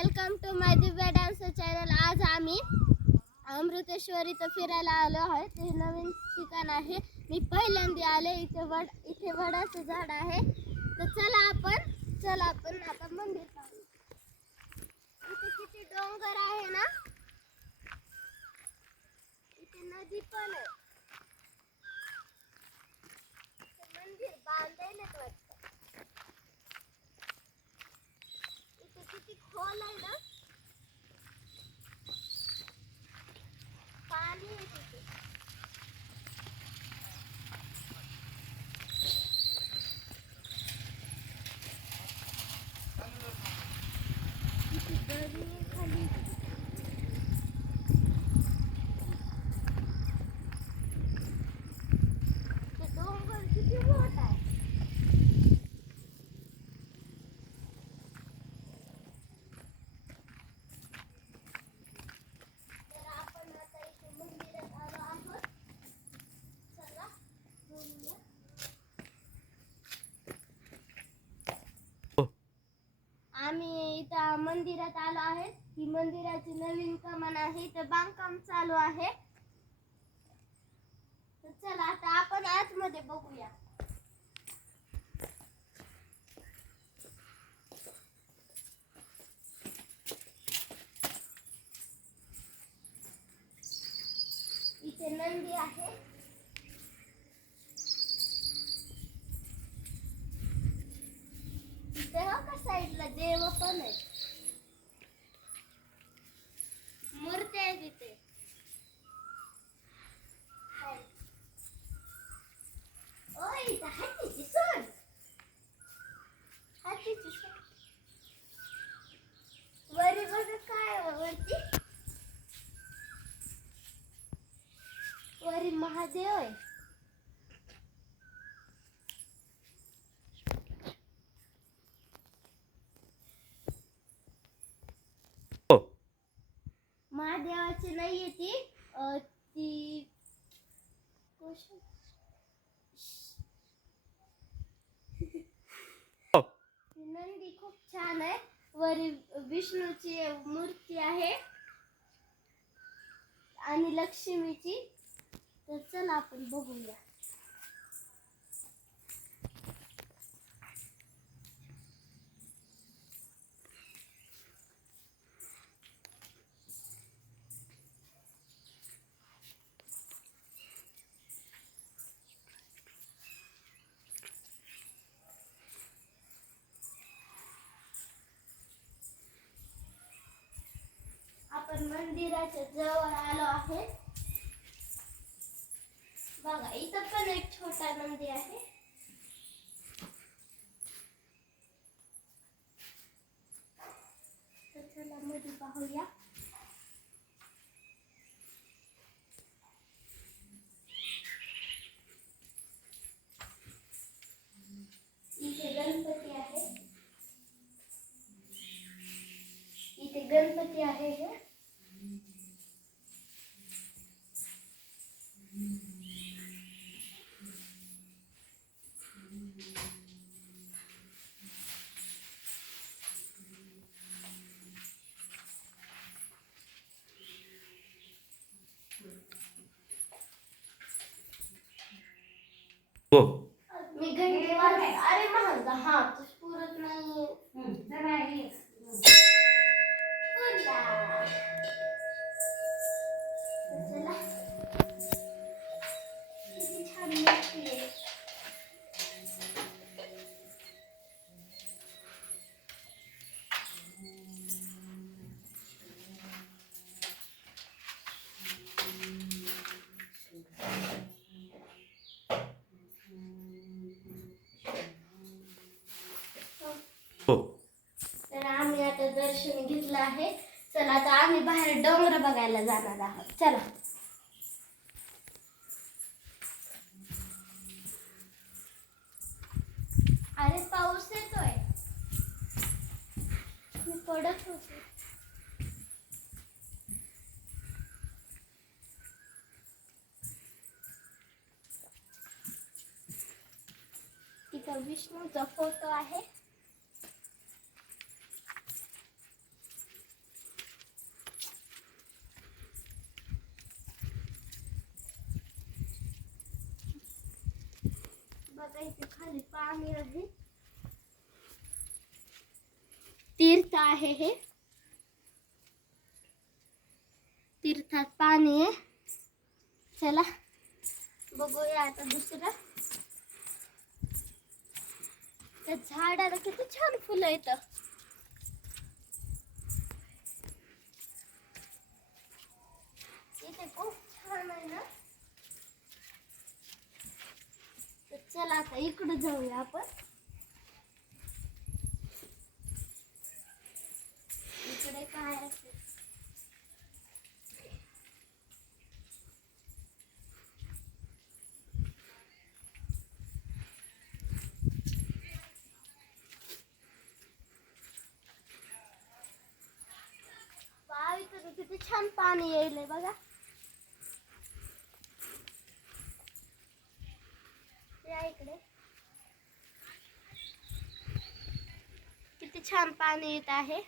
Welcome to my Divya dance channel. आज आम्ही अमृतेश्वर इथं फिरायला आलो आहोत. हे नवीन ठिकाण आहे. मी पहिल्यांदा आले. इथे वडाचं झाड आहे. तर चला आपण आता मंदिर पाहू. इथे किती डोंगर आहे ना. इथे नदी पण आहे. मंदिर बांधायला वाटतं. इथे किती खोल आहे ना. पाणी आहे तिथे. किती दरी आहे खाली. ते डोंगर किती मोठा आहे. तर आपण आता इथे मंदिरात आलो आहोत. चला जाऊया. आम्ही इथं मंदिरात आलो आहे. ही मंदिराची नवीन कमान आहे. इथं बांधकाम चालू आहे. तर चला आता आपण आतमध्ये बघूया. इथे नंदी आहे. इथे हो का साईडला देव पण आहे. मूर्ती आहे तिथे. ओय इथं हातीची सोड. हातीची सोड. वरी बघ काय आहे वरती. वरी महादेव आहे. महादेवाची नाहीये ती. ती नंदी खूप छान आहे. वरी विष्णूची मूर्ती आहे आणि लक्ष्मीची. तर चला आपण बघूया. आपण मंदिराच्या जवळ आलो आहे. बघा इथं पण एक छोटा नंदी आहे. तर चला मध्ये पाहूया. इथे गणपती आहे. इथे गणपती आहे हे. मी घंटी वाजवते. अरे माझा हात पुरत नाही. चला किती छान मूर्ती आहे. तर आम्ही आता दर्शन घेतलं आहे. चला आता आम्ही बाहेर डोंगर बघायला जाणार आहोत. चला. अरे पाऊस येतोय. मी पडत होते. इथं विष्णूचा फोटो आहे. बघा इथे खाली पाणी आहे, तीर्थ आहे, हे तीर्थात पाणी आहे. चला बघूया आता दुसरं. त्या झाडाला किती छान फुलं येतं. इथे खूप छान आहे ना. तर चला आता इकडे जाऊया आपण. इकडे काय आहे? किती छान पाणी येईल बघा. या इकडे किती छान पाणी येत आहे.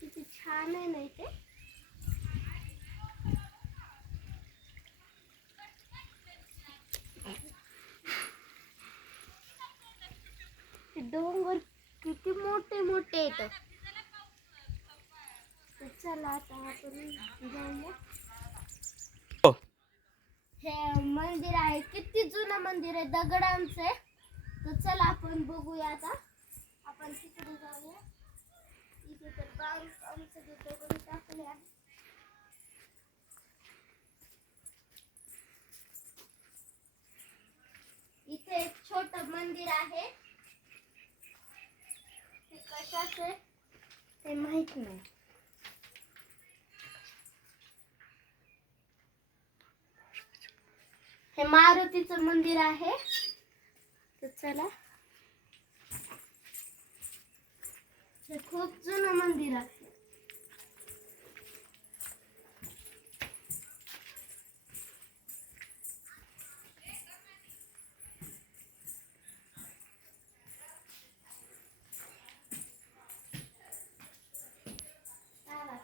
किती छान आहे ना इथे. डोंगर किती मोठे मोठे येत. चला आता आपण जाऊया. हे मंदिर आहे, किती जुनं मंदिर आहे, दगडांचे. तर चला आपण बघूया आता. आपण तिकडे जाऊया. इथे तर बांधकाम सगळे दगड टाकले आहे. इथे एक छोट मंदिर आहे. ते कशाचे ते माहित नाही. हे मारुतीचं मंदिर आहे. तर चला, हे खूप जुनं मंदिर आहे.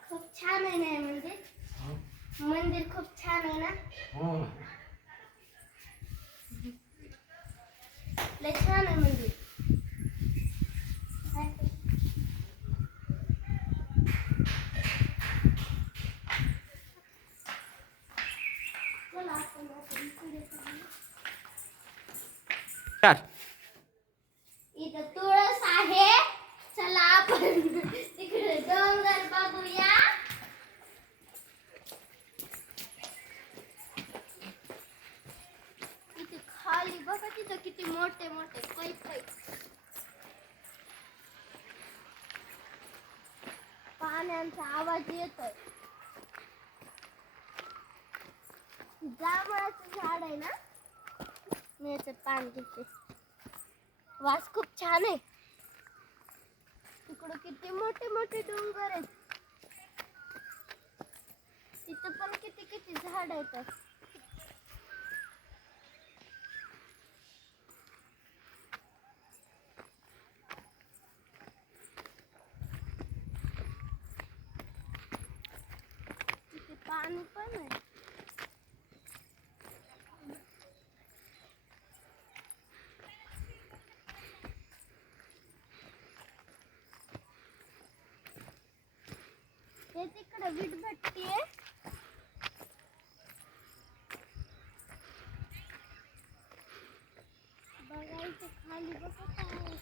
खूप छान आहे ना मंदिर. मंदिर खूप छान आहे ना. लय छान आहे मंदिर. इथं तुळस आहे. चला आपण तिकडे डोंगर बघूया. इथे खाली बघा, तिथं किती मोठे मोठे पाईप आहेत. पाण्याचा आवाज येतोय. जांभळाचं झाड आहे ना. मी याचं पान घेते. वास खूप छान आहे. तिकडं किती मोठे मोठे डोंगर आहेत. तिथं पण किती किती झाड आहेत. तिथे पाणी पण आहे. हे तिकडे वीटभट्टी आहे. बघा इथे खाली बघा काय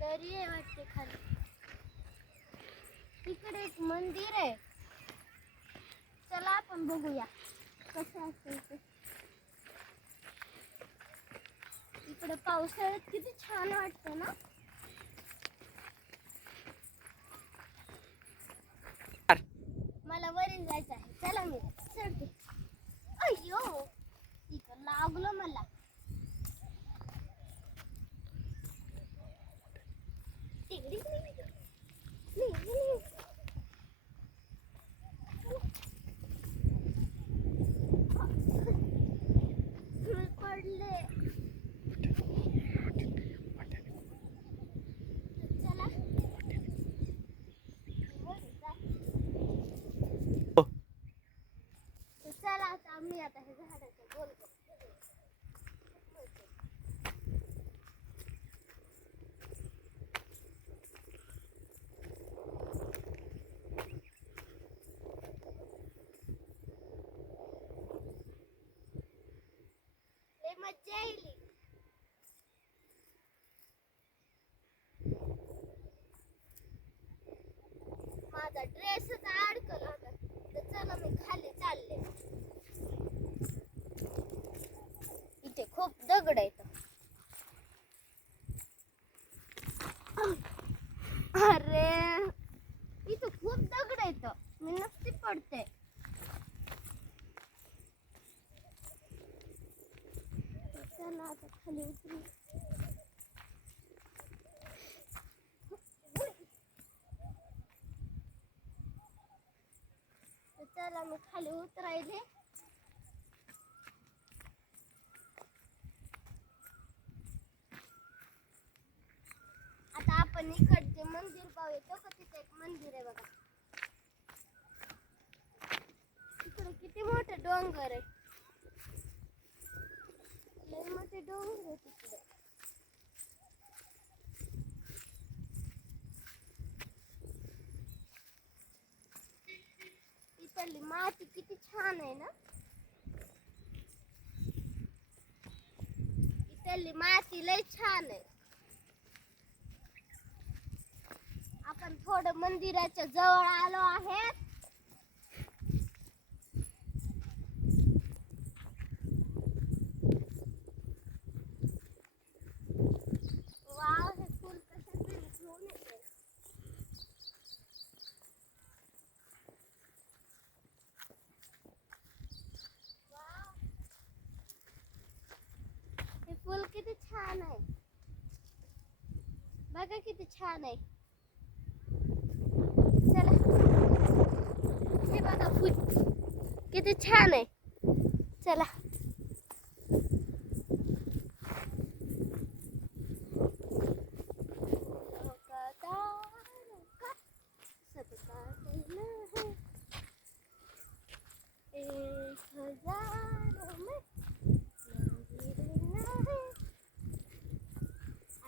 दरी आहे वाटते खाली. तिकडे एक मंदिर आहे. चला आपण बघूया कसं असेल ते. इकडे पावसाळ्यात किती छान वाटतं ना. मला वरील जायचं आहे. चला मी चढते. अय्यो इथं लागलं मला. पडले. चला चला आता आम्ही आता हे झाडाचं गोल गोल. लय मज्जा येईल. माझा ड्रेसच अडकला होता तर चला मी खाली चालले. इथे खूप दगड आहेत. अरे इथे खूप दगड आहेत. मी नसती पडते. चला आता खाली उतरू. चला मी खाली उतरायले. आता आपण इकडचे मंदिर पाहूया. तो का तिथे एक मंदिर आहे बघा. इकडे किती मोठे डोंगर आहे. लय मोठे डोंगर आहे तिकडे. इकडली माती किती छान आहे ना. इकडली माती लय छान आहे. आपण थोडं मंदिराच्या जवळ आलो आहे. वाव, हे फुल कसं तरी घेऊन येते. वाव, हे फुल किती छान आहे. बघा किती छान आहे. चला, हे बघा फुल किती छान आहे. चला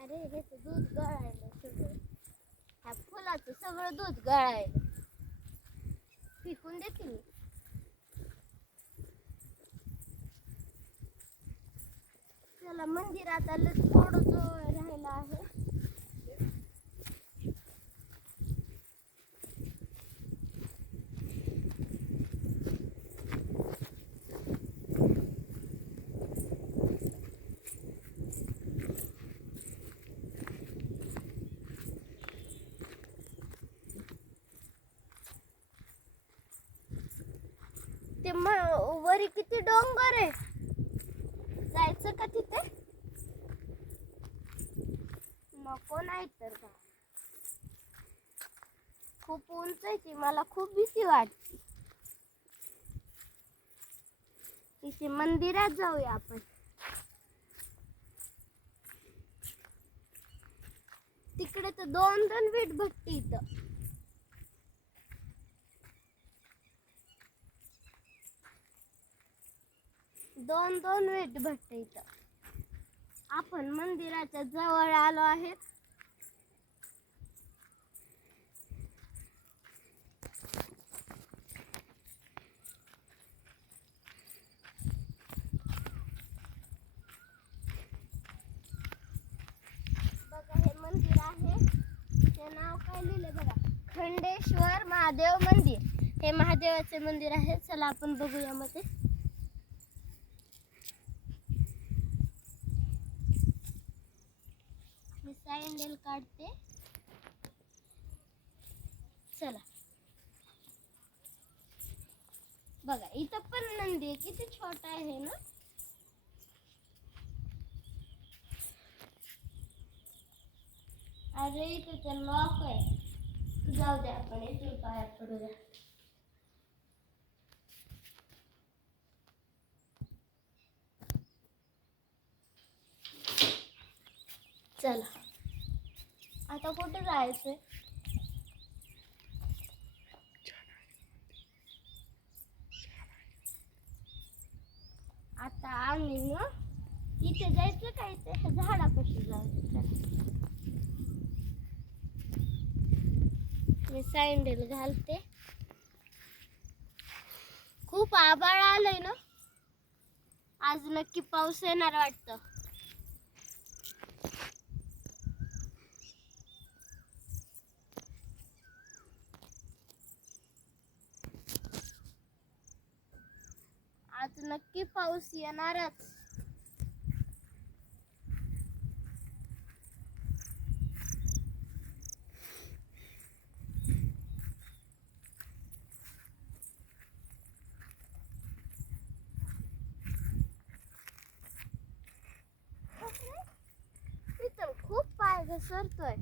अरे हे तर दूध गळायलं सगळं. ह्या फुलाचं सगळं दूध गळायलं. फेकून देते मी. चला मंदिरात आलं. थोडं जवळ राहिलं आहे. ते वरी किती डोंगर आहे. जायचं का तिथे. नको नाही तर का. खूप उंच आहे ती. मला खूप भीती वाटते. इथे मंदिरात जाऊया आपण. तिकडे तर दोन दोन वीट भट्टी. इथं दोन दोन वीट भट्टी. इथं आपण मंदिराच्या जवळ आलो आहे. बघा हे मंदिर आहे. ते नाव काय लिहिले बघा. खंडेश्वर महादेव मंदिर. हे महादेवाचे मंदिर आहे. चला आपण बघूया मध्ये. मी सॅन्डल काढते. चला बघा इथं पण नंदी आहे. किती छोटा आहे ना. अरे इथं तर लॉक आहे. जाऊ दे आपण इथून पाया पडूया. चला आता कुठे जायचंय. आता आम्ही ना इथे जायचं का इथे झाडापाशी जायचं. मी सँडल घालते. खूप आभाळ आलंय ना, आज नक्की पाऊस येणार वाटतं. आज नक्की पाऊस येणारच. इथं खूप पाय घसरतोय.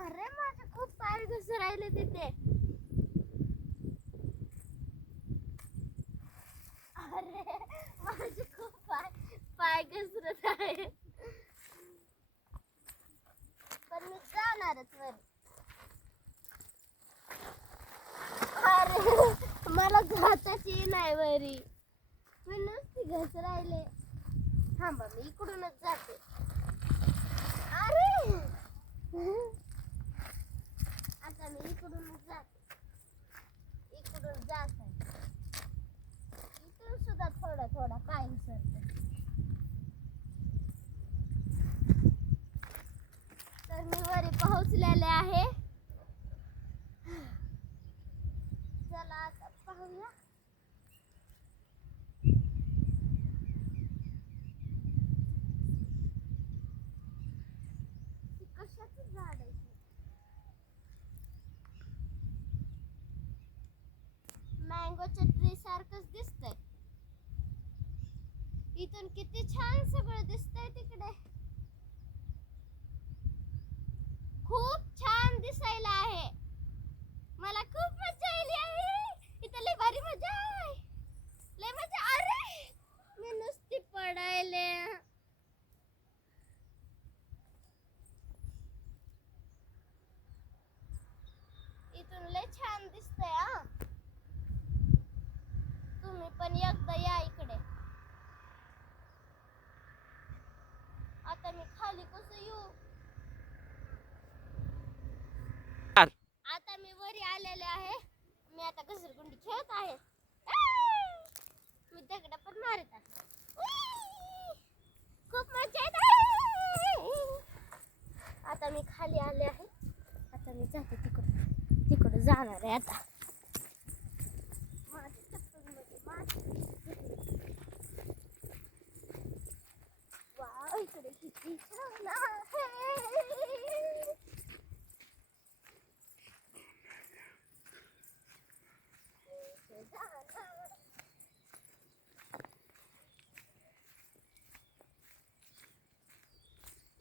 अरे माझे खूप पाय घसरायले तिथे. अरे माझे खूप पाय घसरत आहे. पण मी जाणारच वर. अरे मला जाताची नाही वरी. मी नुसती घसरायले. थांबा मी इकडूनच जाते. अरे आता मी इकडूनच जाते. इकडून जात आहे. इथून सुद्धा थोडा थोडा पाय घसरतो. तर मी वरी पोहोचलेले आहे. चला आता पाहूया. कशाचं झाड आहे? मँगोच्या ट्री सारखंच दिसतंय. इथून किती छान सगळं दिसतंय तिकडे. खूप छान दिसायला आहे. मला खूप मजा आली आहे. इथं लय भारी मजा आहे. लय मजा. अरे मी नुसती पडायले. इथून लय छान दिसतंय. हा तुम्ही पण एकदा या इकडे. आता मी खाली कसं येऊ? आता मी वरी आलेले आहे. मी आता घसरगुंडी खेळत आहे. मी दगड पण मारत आहे. खूप मजा येत आहे. आता मी खाली आले आहे. आता मी जाते तिकडे जाणार आहे आता. माझ्या चप्पलमध्ये वाव इकडे किती छान आहे.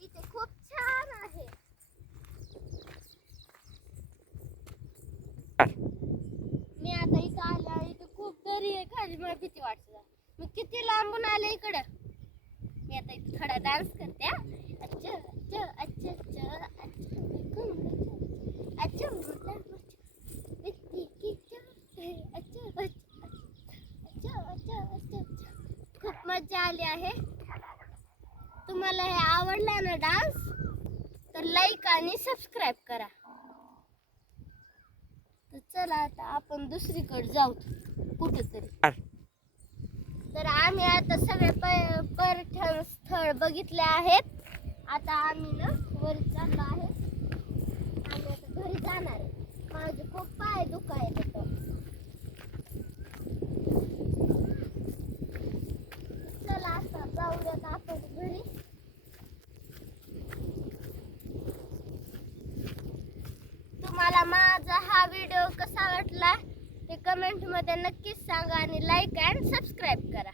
इथे खूप छान आहे. मी आता इथं आले आहे. इथे खूप दरी आहे खाली. मला भीती वाटते. मी किती लांबून आले इकडं. मी आता इथे थोडा डान्स करते. अच्छा अच्छा अच्छा अच्छा अच्छा खूप मजा आली आहे. तुम्हाला हे आवडला ना डान्स, तर लाईक आणि सबस्क्राईब करा. तर चला आता आपण दुसरीकडे जाऊ कुठेतरी. तर आम्ही आता सगळे पर्यटन स्थळ बघितले आहेत. आता आम्ही ना वर चाललो आहे. आम्ही आता घरी जाणार आहे. माझे खूप पाय दुखायले. चला आता जाऊयात आपण घरी. तुम्हाला माझा हा व्हिडिओ कसा वाटला ते कमेंट मध्ये नक्कीच सांगा आणि लाईक अँड सबस्क्राईब करा.